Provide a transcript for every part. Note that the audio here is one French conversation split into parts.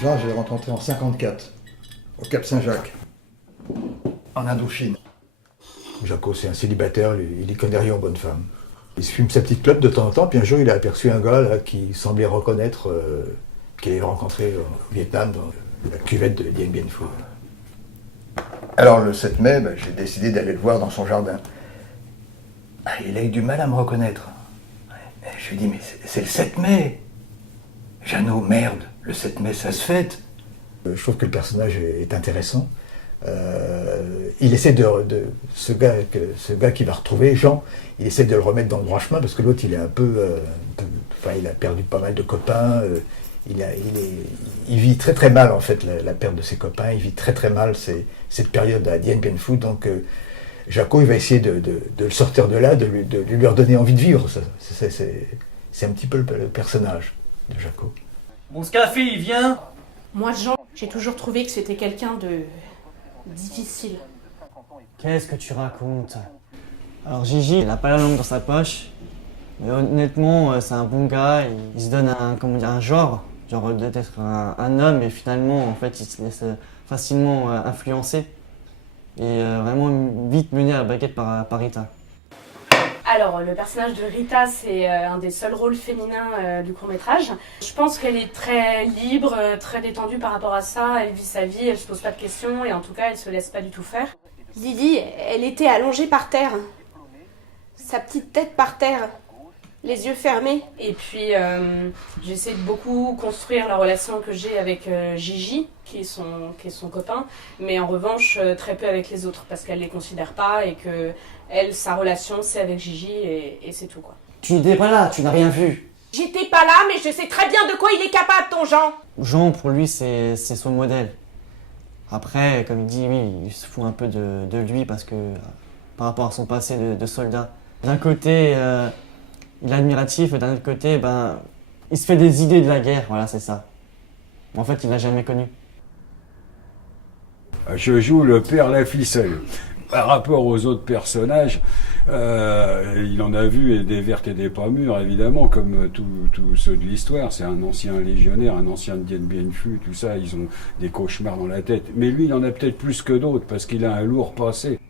Jean, je l'ai rencontré en 54, au Cap Saint-Jacques, en Indochine. Jaco, c'est un célibataire, lui, il y connaît rien aux bonnes femmes. Il se fume sa petite clope de temps en temps, puis un jour il a aperçu un gars là, qui semblait reconnaître qu'il avait rencontré au Vietnam dans la cuvette de Dien Bien Phu. Alors le 7 mai, j'ai décidé d'aller le voir dans son jardin. Il a eu du mal à me reconnaître. Je lui ai dit, mais c'est le 7 mai. Jeannot, merde, le 7 mai ça se fête. Je trouve que le personnage est intéressant. Il essaie ce gars qu'il va retrouver, Jean, il essaie de le remettre dans le droit chemin parce que l'autre il est un peu, il a perdu pas mal de copains, il vit très très mal en fait la perte de ses copains, il vit très très mal cette période à Dien Bien Phu, donc Jaco il va essayer de le sortir de là, de lui redonner envie de vivre, c'est un petit peu le personnage de Jaco. Bon, ce café il vient. Moi, Jean, j'ai toujours trouvé que c'était quelqu'un de difficile. Qu'est-ce que tu racontes? Alors Gigi, il a pas la langue dans sa poche, mais honnêtement, c'est un bon gars, il se donne un genre d'être un homme, et finalement, en fait, il se laisse facilement influencer, et vraiment vite mené à la baguette par Rita. Alors, le personnage de Rita, c'est un des seuls rôles féminins du court-métrage. Je pense qu'elle est très libre, très détendue par rapport à ça. Elle vit sa vie, elle se pose pas de questions et en tout cas, elle se laisse pas du tout faire. Lily, elle était allongée par terre. Sa petite tête par terre, les yeux fermés. Et puis, j'essaie de beaucoup construire la relation que j'ai avec Gigi, qui est son copain, mais en revanche, très peu avec les autres, parce qu'elle les considère pas et que elle, sa relation, c'est avec Gigi et c'est tout, quoi. Tu n'étais pas là, tu n'as rien vu. J'étais pas là, mais je sais très bien de quoi il est capable, ton Jean. Jean, pour lui, c'est son modèle. Après, comme il dit, oui, il se fout un peu de lui parce que, par rapport à son passé de soldat, d'un côté, il est admiratif, et d'un autre côté, il se fait des idées de la guerre, voilà, c'est ça. En fait, il l'a jamais connu. Je joue le père La Ficelle. Par rapport aux autres personnages, il en a vu des vertes et des pas mûres, évidemment, comme tous ceux de l'histoire. C'est un ancien légionnaire, un ancien de Dien Bien Phu, tout ça, ils ont des cauchemars dans la tête. Mais lui, il en a peut-être plus que d'autres, parce qu'il a un lourd passé.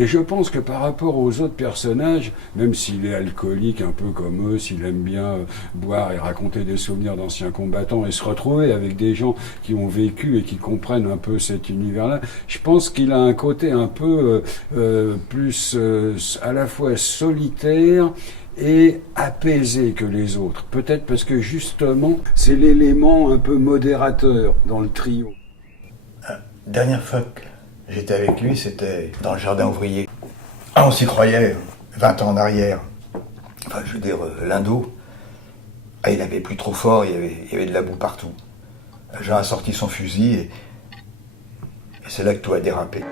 Et je pense que par rapport aux autres personnages, même s'il est alcoolique un peu comme eux, s'il aime bien boire et raconter des souvenirs d'anciens combattants et se retrouver avec des gens qui ont vécu et qui comprennent un peu cet univers-là, je pense qu'il a un côté un peu plus à la fois solitaire et apaisé que les autres. Peut-être parce que justement, c'est l'élément un peu modérateur dans le trio. Dernière fois que j'étais avec lui, c'était dans le jardin ouvrier. On s'y croyait, 20 ans en arrière. Enfin, je veux dire, l'Indo, il avait plus trop fort, il y avait de la boue partout. Jean a sorti son fusil et c'est là que tout a dérapé.